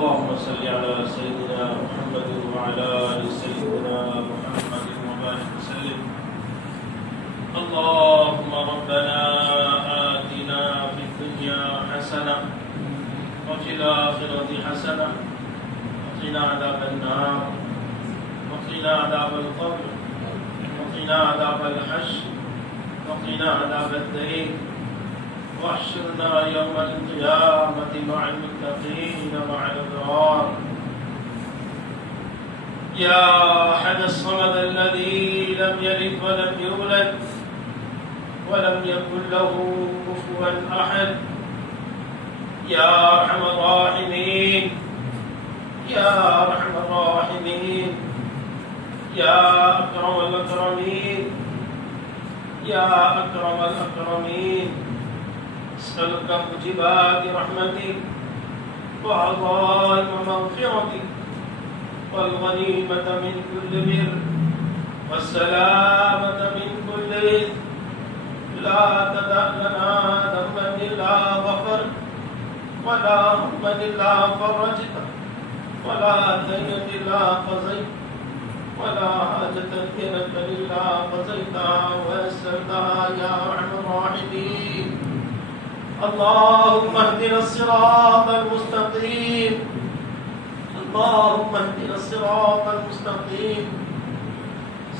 اللهم صل على سيدنا محمد وعلى آل سيدنا محمد وبارك وسلم. اللهم ربنا آتنا في الدنيا حسنة وفي الآخرة حسنة وقنا عذاب النار وقنا عذاب القبر وقنا عذاب الحشر وقنا عذاب الدين واحشرنا يوم القيامة مع المتقين مع الأبرار. يا أحد الصمد الذي لم يلد ولم يولد ولم يكن له كفوا أحد، يا أرحم الراحمين يا أرحم الراحمين يا أكرم الأكرمين يا أكرم الأكرمين، اسألك موجبات رحمتك وعظائم مغفرتك والغنيمة من كل بر والسلامة من كل إثم. لا تدع لنا ذنبا إلا غفرت ولا هما إلا فرجت ولا دينا إلا قضيت ولا حاجة لك إلا قضيتها ويسرتها يا أرحم الراحمين. اللهم اهدنا الصراط المستقيم اللهم اهدنا الصراط المستقيم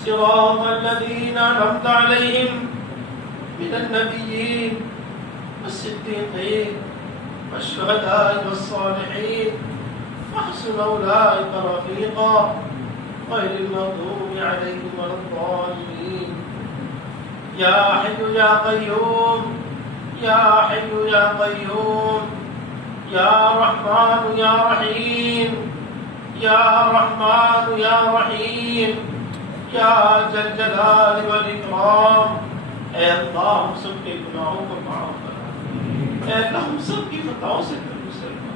صراط الذين أنعمت عليهم من النبيين والصديقين والشهداء والصالحين وحسن أولئك رفيقا غير المغضوب عليهم ولا الضالين. يا حي يا قيوم يا حي يا قيوم يا رحمن يا رحيم يا رحمن يا رحيم یا ذا الجلال والاکرام. اے اللہ ہم سب کے گناہوں کو معاف کرا، اے اللہ ہم سب کی خطاؤں سے کرم فرما،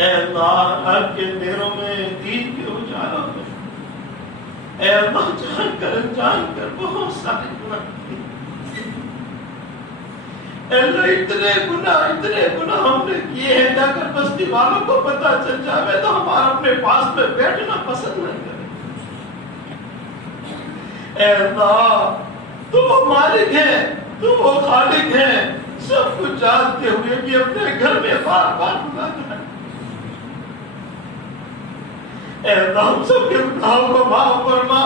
اے اللہ آپ کے اندھیروں میں دین کے اجالوں میں اے اللہ جان کر انجان کر بہت سارے گناہ، اے اللہ اتنے گناہ ہم نے کیے ہیں کہ اگر بستی والوں کو پتہ چل جاوے تو ہمارا اپنے پاس میں بیٹھنا پسند نہیں کرے. اے اللہ تو وہ مالک ہے، تو وہ خالق ہے، سب کچھ جانتے ہوئے بھی اپنے گھر میں بار بار بلاتا ہے. اے اللہ ہم سب کے گناہوں کو معاف فرما.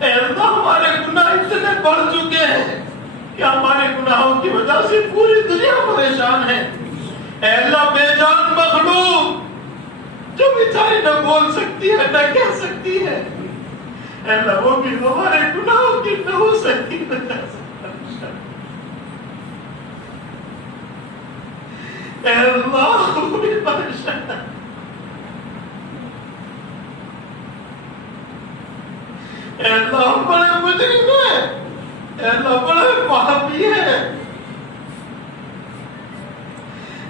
اے اللہ ہمارے گناہ اتنے بڑھ چکے ہیں کہ ہمارے گناہوں کی وجہ سے پوری دنیا پریشان ہے. اے اللہ بے جان مخلوق جو بیچاری نہ بول سکتی ہے نہ کہہ سکتی ہے، اے اللہ وہ بھی ہمارے گناہوں کی نحوست کی وجہ سے پریشان. اے اللہ وہ بھی پریشان. اے اللہ ہم بڑے مجرم ہیں، اے اللہ بڑے پاپی ہیں.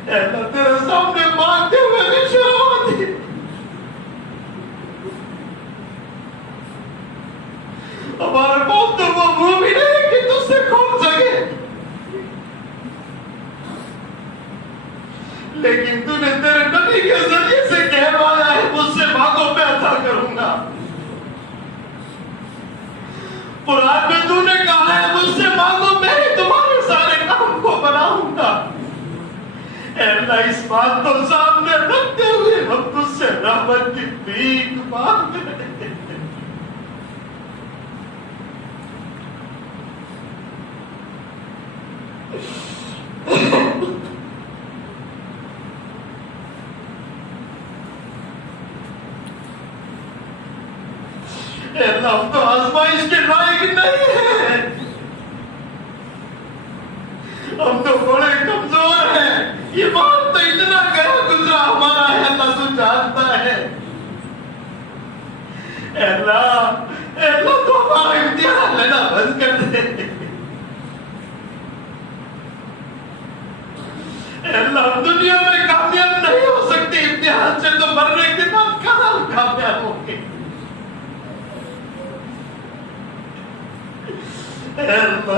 اے اللہ تیرے سامنے مانگتے ہوئے بھی شرم آتی. ہمارے پاس تو وہ منہ بھی نہیں کہ تجھ سے کھول سکے، لیکن تو نے تیرے نبی کے ذریعے سے کہوایا ہے مجھ سے مانگو میں عطا کروں گا. قرآن میں تو نے کہا ہے مجھ سے مانگو میں ہی تمہارے سارے کام کو بناؤں گا. اے اللہ اس بات کو سامنے رکھتے ہوئے ہم تجھ سے رحمت کی بھیک مانگ رہے ہیں. اے اللہ ہم تو آزمائش کے لائق نہیں ہیں، ہم تو بڑے کمزور ہیں. یہ بات تو اتنا گہرا گزرا ہمارا ہے، اللہ تو جانتا ہے. اے اللہ تو ہمارا امتحان لینا بند کر دے. اے اللہ ہم دنیا میں کامیاب نہیں ہو سکتے امتحان سے، تو مرنے کے بعد کہاں کامیاب ہوں گے. اے اللہ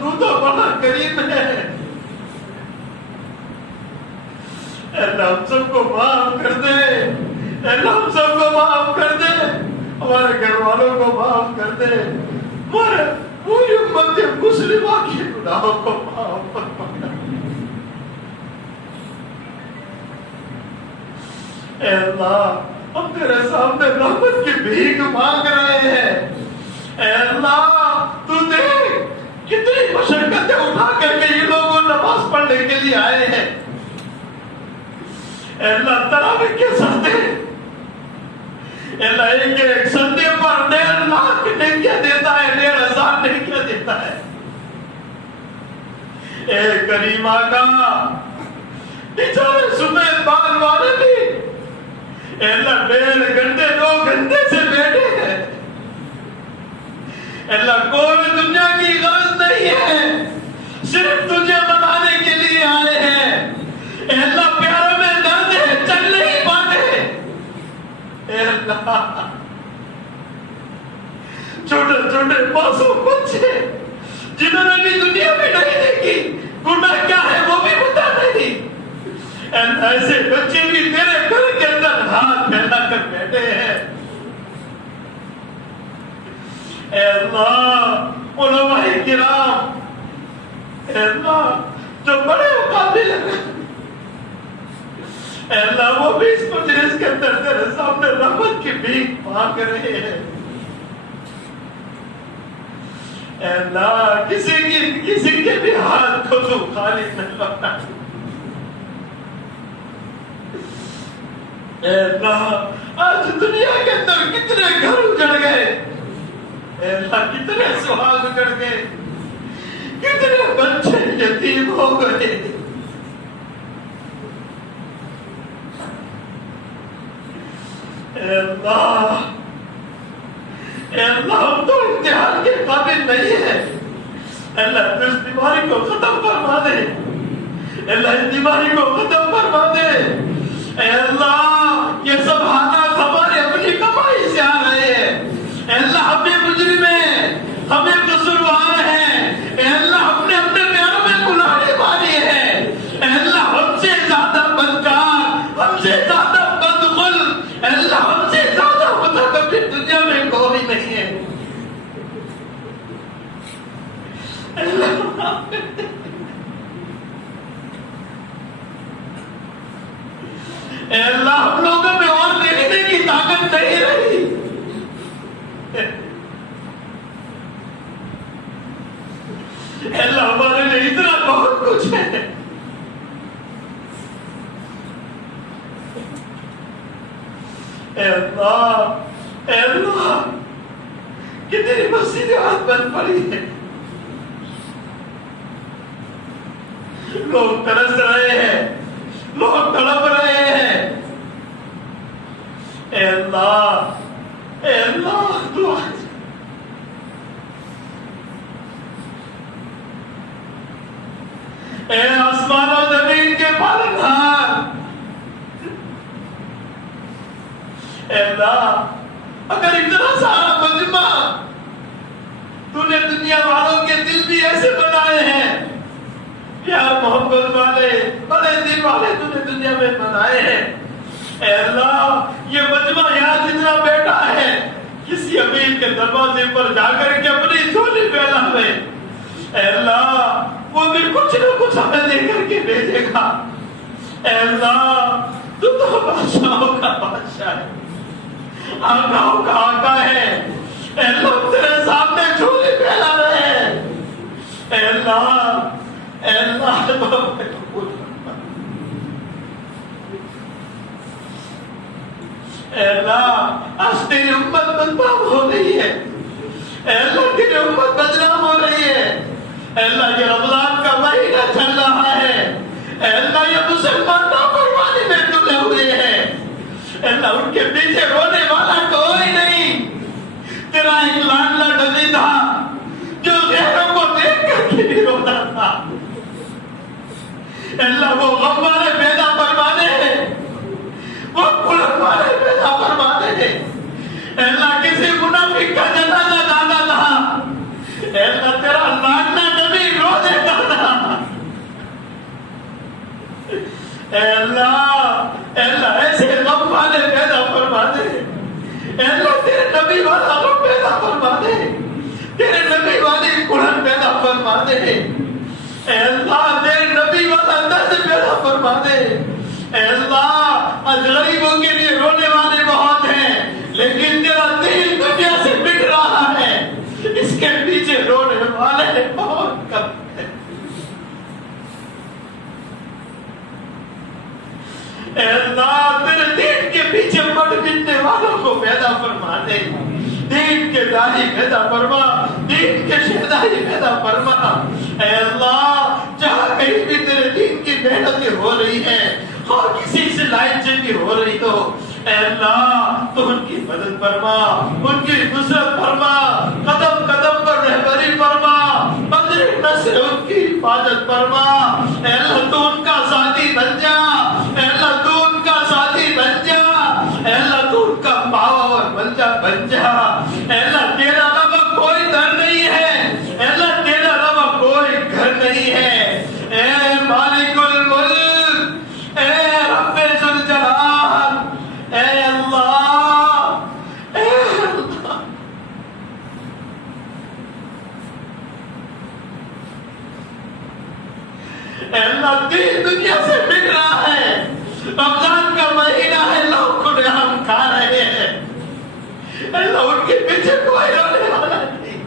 تو تو بڑا کریم ہے. ہم سب کو معاف کر دے، اللہ ہم سب کو معاف کر دے، ہمارے گھر والوں کو معاف کر دے، ہمارے پوری امت مسلمہ کے گناہوں کو معاف فرما۔ اے اللہ ہم تیرے سامنے رحمت کی بھیک مانگ رہے ہیں۔ اے اللہ تو دیکھ کتنی مشقتیں اٹھا کر کے یہ لوگ نماز پڑھنے کے لیے آئے ہیں۔ اے اللہ تراویح کے سجدے، اے اللہ ایک سجدے پر 1.5 لاکھ نیکیاں دیتا ہے، 1.5 ہزار نیکیاں دیتا ہے۔ اے کریم آقا بیچارے سفید بال والے بھی اے اللہ 1.5 گھنٹے 2 گھنٹے سے بیٹھے ہیں۔ اے اللہ کوئی دنیا کی غرض نہیں ہے، صرف تجھے منانے کے لیے آئے ہیں۔ اے اللہ پیاروں میں درد ہے، چل نہیں پاتے۔ اے اللہ چھوٹے چھوٹے معصوم بچے جنہوں نے بھی دنیا میں نہیں دیکھی گناہ کیا ہے وہ بھی پتہ نہیں، ایسے بچے بھی تیرے گھر کے اندر ہاتھ پھیلا کر بیٹھے ہیں۔ اے اللہ علماء کرام، اے اللہ جو بڑے قابل ہیں، اے اللہ وہ بھی اس مجلس کے اندر تیرے سامنے رحمت کی بھیک مانگ رہے ہیں۔ اے اللہ کسی کے بھی ہاتھ کو تو خالی نہ لوٹا۔ اے اللہ آج دنیا کے اندر کتنے گھر اجڑ گئے، اے اللہ کتنے سہاگ اجڑ گئے، کتنے بچے یتیم ہو گئے۔ اے اللہ ہم تو امتحان کے قابل نہیں ہیں۔ اے اللہ اس بیماری کو ختم فرما دے، اے اللہ اس بیماری کو ختم فرما دے۔ اے اللہ یہ سب حالات ہمارے اپنی کمائی سے آ رہے ہیں۔ اے اللہ ہمیں مجرم ہیں، ہمیں قصوروار ہیں، اے اللہ ہم نے اپنے پیروں میں کلاڑی ماری ہے۔ اے اللہ ہم سے زیادہ بدکار، ہم سے زیادہ بدخلق، اے اللہ ہم سے زیادہ متکبر دنیا میں کوئی نہیں ہے۔ اے اللہ ہم لوگوں میں اور دیکھنے کی طاقت نہیں رہی۔ اے اللہ ہمارے لیے اتنا بہت کچھ ہے۔ اے اللہ کتنی مسجدیں آج بند پڑی ہیں، لوگ ترس رہے ہیں، لوگ تڑپ رہے ہیں۔ اے اللہ دعا، اے آسمان و زمین کے پالنہار، اے اللہ اگر اتنا سارا مجمع تو نے دنیا والوں کے دل بھی ایسے بنائے ہیں، پیار محبت والے بڑے دل والے تو نے دنیا میں بنائے ہیں، اے اللہ یہ مجمع یہاں جتنا بیٹھا ہے کسی امیر کے دروازے پر جا کر کے اپنی جھولی پھیلاوے، اے اللہ وہ بھی کچھ نہ کچھ ہمیں دے کر کے بھیجے گا۔ اے اللہ تو بادشاہوں کا بادشاہ ہے، آقاؤں کا آقا ہے۔ اے اللہ تیرے سامنے جھولی پھیلا رہے ہیں، اے اللہ اے اللہ آج تیری امت بدنام ہو رہی ہے، اے اللہ تیری امت بدنام ہو رہی ہے۔ اے اللہ یہ رمضان کا مہینہ چل رہا ہے، اے اللہ یہ مسلمان نافرمانی میں تلے ہوئے ہیں، اے اللہ ان کے پیچھے رونے والا کوئی نہیں۔ تیرا ایک لاڈلا نبی تھا جو غیروں کو دیکھ کر کے بھی روتا تھا، اے اللہ وہ غم والے پیدا فرمانے ہیں، وہ قلب والے پیدا فرمانے ہیں۔ اے اللہ کسی منافق کا جنازہ ڈالا تھا، اے اللہ تیرا لاڈلا نبی رو دیتا تھا، اے اللہ ایسے غم والے پیدا فرما دے. اے اللہ تیرے نبی والا غم پیدا فرما دے, تیرے نبی والی قرآن پیدا فرما دے. اے اللہ تیرے نبی والا درد پیدا فرما دے. اے اللہ آج غریبوں کے لیے رونے والے بہت ہیں, لیکن تیرا دل دنیا سے بک رہا ہے, اس کے پیچھے رونے والے بہت کم ہیں. اے اللہ تیرے دین کے پیچھے پڑ جتنے والوں کو پیدا فرما دے, دین کے داعی پیدا فرما, دین کے شہدائی پیدا فرما. اے اللہ جہاں کہیں بھی تیرے دین کی محنتیں ہو رہی ہیں اور کسی سے لائن چینج ہو رہی ہو, اے اللہ تو ان کی مدد فرما, ان کی نصرت فرما, قدم قدم پر رہبری فرما, بدر نصر ان کی حفاظت فرما. اے اللہ تو ان کا ساتھی بن جا, اے اللہ تو ان کا ساتھی بن جا, اے اللہ تو ان کا پاور بن جا. اے اللہ تیرا علاوہ کوئی در نہیں ہے, اے اللہ تیرا علاوہ کوئی گھر نہیں ہے. اے مالک الملک, اے رب ذوالجلال, اے اللہ, اے اللہ اے اللہ دین دنیا سے بک رہا ہے. رمضان کا مہینہ ہے, لوگ کھلے ہم کھا رہے ہیں. اللہ ان کے پیچھے کوئی رونے والا نہیں.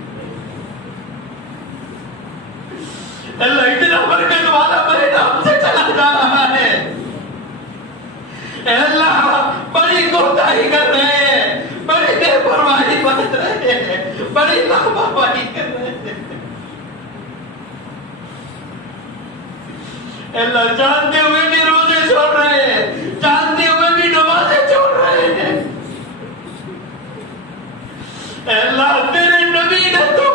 اللہ اتنا برکت والا مہینہ ہم سے چلا جا رہا ہے. اے اللہ بڑی کوتاہی کر رہے ہیں, بڑی بے پرواہی برت رہے ہیں, بڑی لاپرواہی کر رہے ہیں. اللہ جانتے ہوئے بھی روزے چھوڑ رہے ہیں, جانتے ہوئے بھی نمازیں چھوڑ رہے ہیں. اے اللہ تیرے نبی نے تو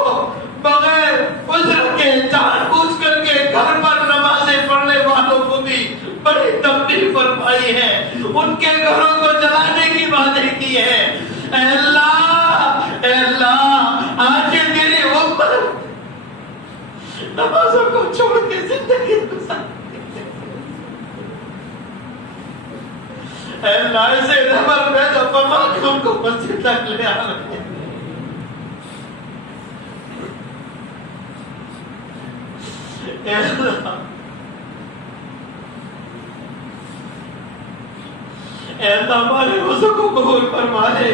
بغیر عذر کے جان بوجھ کر کے گھر پر نمازیں پڑھنے والوں کو بھی بڑی تنبیہ فرمائی ہے, ان کے گھروں کو جلانے کی باتیں کی ہے. اے اللہ آج یہ تیری امت نمازوں کو چھوڑ کے زندگی گزار. اے اللہ ایسے رحمت پیدا فرما کہ ان کو مسجد تک لے آ رہے ہیں. اے اللہ ہمارے روزوں کو قبول فرما لے,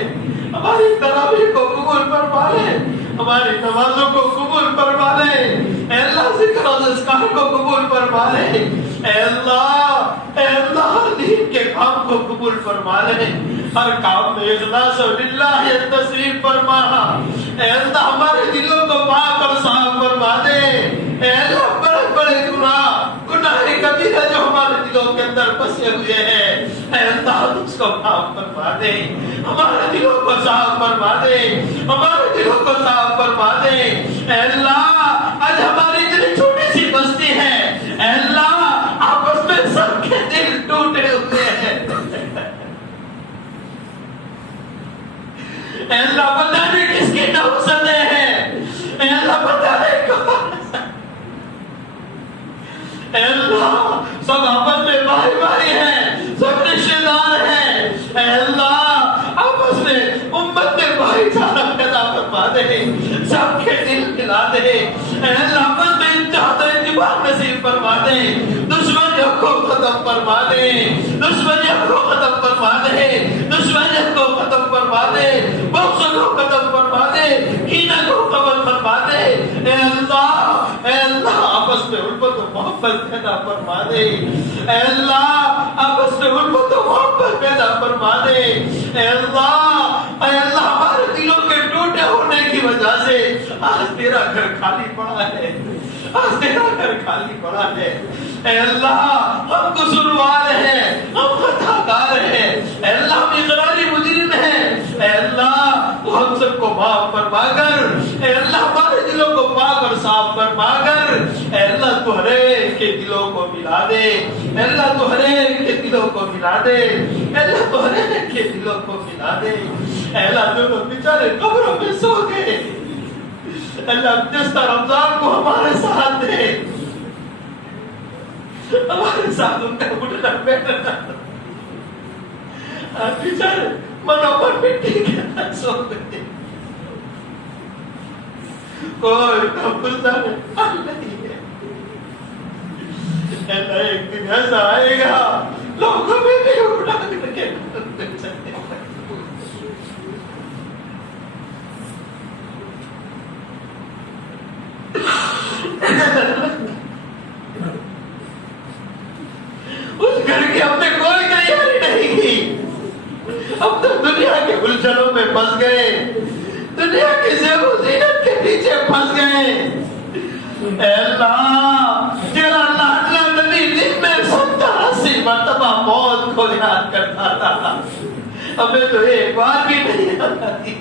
ہماری تراویح کو قبول فرما لے, ہماری نمازوں کو قبول فرما لے. اے اللہ ذکر و اذکار کو قبول فرما لے. اے اللہ ہر دین کے کام کو قبول فرما لے, ہر کام میں اخلاص و للہ تصریف فرما. اے اللہ ہمارے دلوں کو پاک اور صاف فرما دے. اے اللہ بڑے بڑے گناہ کبیرہ جو ہمارے دلوں کے اندر بسے ہوئے ہیں, اے اللہ اس کو معاف فرما دے, ہمارے دلوں کو صاف فرما دے, ہمارے دلوں کو صاف فرما دے. اے اللہ آج ہماری اتنی چھوٹی سی بستی ہے, اے اللہ آپس میں سب کے دل ٹوٹے ہوئے ہیں. اے اللہ پتہ نہیں کس کی نوسطیں ہیں, اے اللہ پتہ نہیں کون. اے اللہ سب آپس میں بھائی بھائی ہیں, سب رشتے دار ہیں. اے اللہ آپس میں امت میں بھائی چارہ پیدا فرما دے, سب کے دل ملا دے. اے اللہ آپس میں اتحاد و اتفاق نصیب فرما دے, دشمنیوں کو ختم فرما دے, دشمنیوں کو ختم فرما دے, دشمنیوں کو ختم فرما دے, بغض کو ختم فرما دے, کینہ کو ختم فرما دے. اے اللہ آپس میں الفت و محبت پیدا فرما دے. اے اللہ آپس میں الفت و محبت پیدا فرما دے. اے اللہ ہمارے دلوں کے ٹوٹے ہونے کی وجہ سے آج تیرا گھر خالی پڑا ہے, آج تیرا گھر خالی پڑا ہے. اے اللہ ہم قصوروار ہیں, ہم خطاکار ہیں. اے اللہ ہم اقراری مجرم ہیں. اے اللہ تو ہم سب کو معاف فرما کر, اے اللہ ہمارے دلوں کو پاک اور صاف فرما کر, اے اللہ تو ہر ایک کے دلوں کو ملا دے. اے اللہ تو ہر ایک کے دلوں کو ملا دے. اے اللہ تو ہر ایک کے دلوں کو ملا دے. اے اللہ دونوں بیچارے قبروں میں سو گئے, اللہ جس طرح رمضان کو ہمارے ساتھ دے. ہمارے ساتھ ان کا اٹھنا بیٹھنا بیچارے منوں پر مٹی کے اندر سو گئے. کوئی تفصیل نہیں ہے. ایک دن ایسا آئے گا لوگ ہمیں بھی اٹھا کر کے چلے. اس گھر کی ہم نے کوئی تیاری نہیں کی. ہم تو دنیا کے الجھنوں میں پھنس گئے, دنیا کے زیب و زینت کے پیچھے پھنس گئے. اے اللہ تیرا لاڈلا نبی دن میں 70-80 مرتبہ موت کو یاد کرتا تھا, ہمیں تو ایک بار بھی نہیں آتی.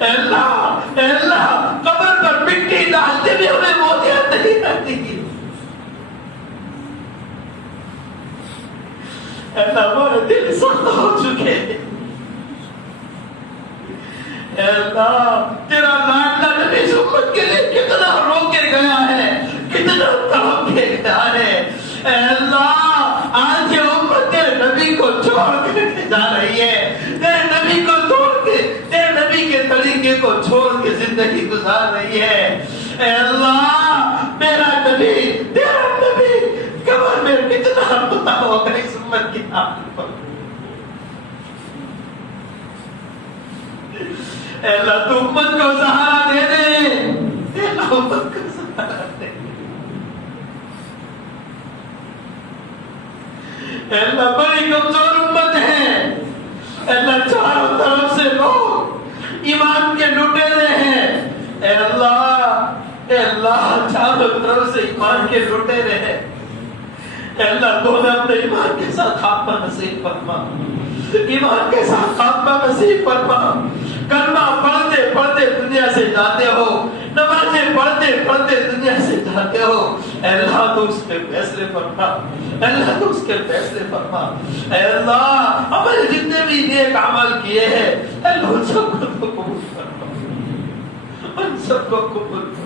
اے اللہ قبر پر مٹی ڈالتے بھی ہمیں موتیاں نہیں آتی. اے اللہ ہمارے دل سخت ہو چکے. اے اللہ تیرا لاڈلا نبی اس امت کے لیے کتنا رو کے گیا ہے, کتنا تڑپ کے گیا ہے. اے اللہ آج یہ امت تیرے نبی کو چھوڑ کے جا رہی ہے, تیرے نبی کو چھوڑ کے, تیرے نبی کے طریقے کو چھوڑ کے زندگی گزار رہی ہے. اے اللہ میرا نبی تیرا نبی قبر میں کتنا پتا ہوگا اس امت کی حالت پر. اے اللہ تو امت کو سہارا دے دے, اے اللہ امت کو سہارا دے. اے اللہ بڑی کمزور امت ہے. اے اللہ چاروں طرف سے لوگ ایمان کے لٹیرے ہیں. اے اللہ چاروں طرف سے ایمان کے لٹیرے ہیں. اے اللہ تو نے اپنے ایمان کے ساتھ خاتمہ نصیب فرما, ایمان کے ساتھ خاتمہ نصیب فرما. کلمہ پڑھتے پڑھتے دنیا سے جاتے ہو, نمازیں پڑھتے پڑھتے دنیا سے جاتے ہو. اے اللہ تو اس پہ فیصلے فرما, اے اللہ تو اس کے فیصلے فرما. اے اللہ ہمارے جتنے بھی نیک عمل کیے ہیں اے اللہ ان سب کو تو قبول فرما, ان سب کو قبول فرما.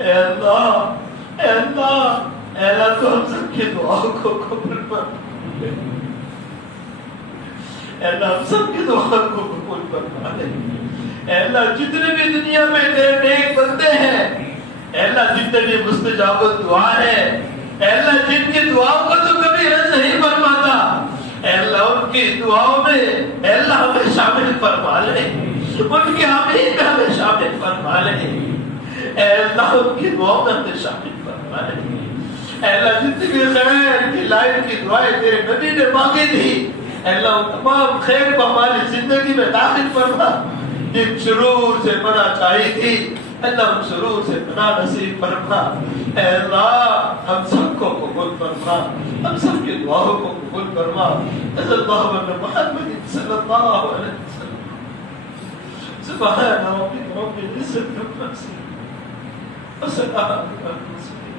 اے اللہ اے اللہ اے اللہ تو ہم سب کی دعاؤں کو قبول فرما. اے اللہ ہم سب کی دعاؤں کو قبول فرما دے. اے اللہ جتنے بھی دنیا میں تیرے نیک بندے ہیں, اے اللہ جتنے بھی مستجاب دعا ہے, اے اللہ جن کی دعاؤں کو تو کبھی رد نہیں فرماتا, اے اللہ ان کی دعاؤں میں اے اللہ ہمیں شامل فرما لے, ان کی آمین میں ہمیں شامل فرما لے. اے اللہ ان کی دعاؤں میں ہمیں شامل فرما لے. اے اللہ جتنی بھی خیر کی لائف کی دعائیں تیرے نبی نے مانگی تھی, اے اللہ ان تمام خیر کو ہماری زندگی میں داخل فرما. جن شرور سے منع چاہی تھی اللہ ان شرور سے منع نصیب فرما. اے اللہ ہم سب کو قبول فرما, ہم سب کی دعاؤں کو قبول فرما. صلی اللہ علیہ محمد صلی اللہ علیہ وسلم. سبحان ربک رب العزت عما یصفون وسلام على المرسلين.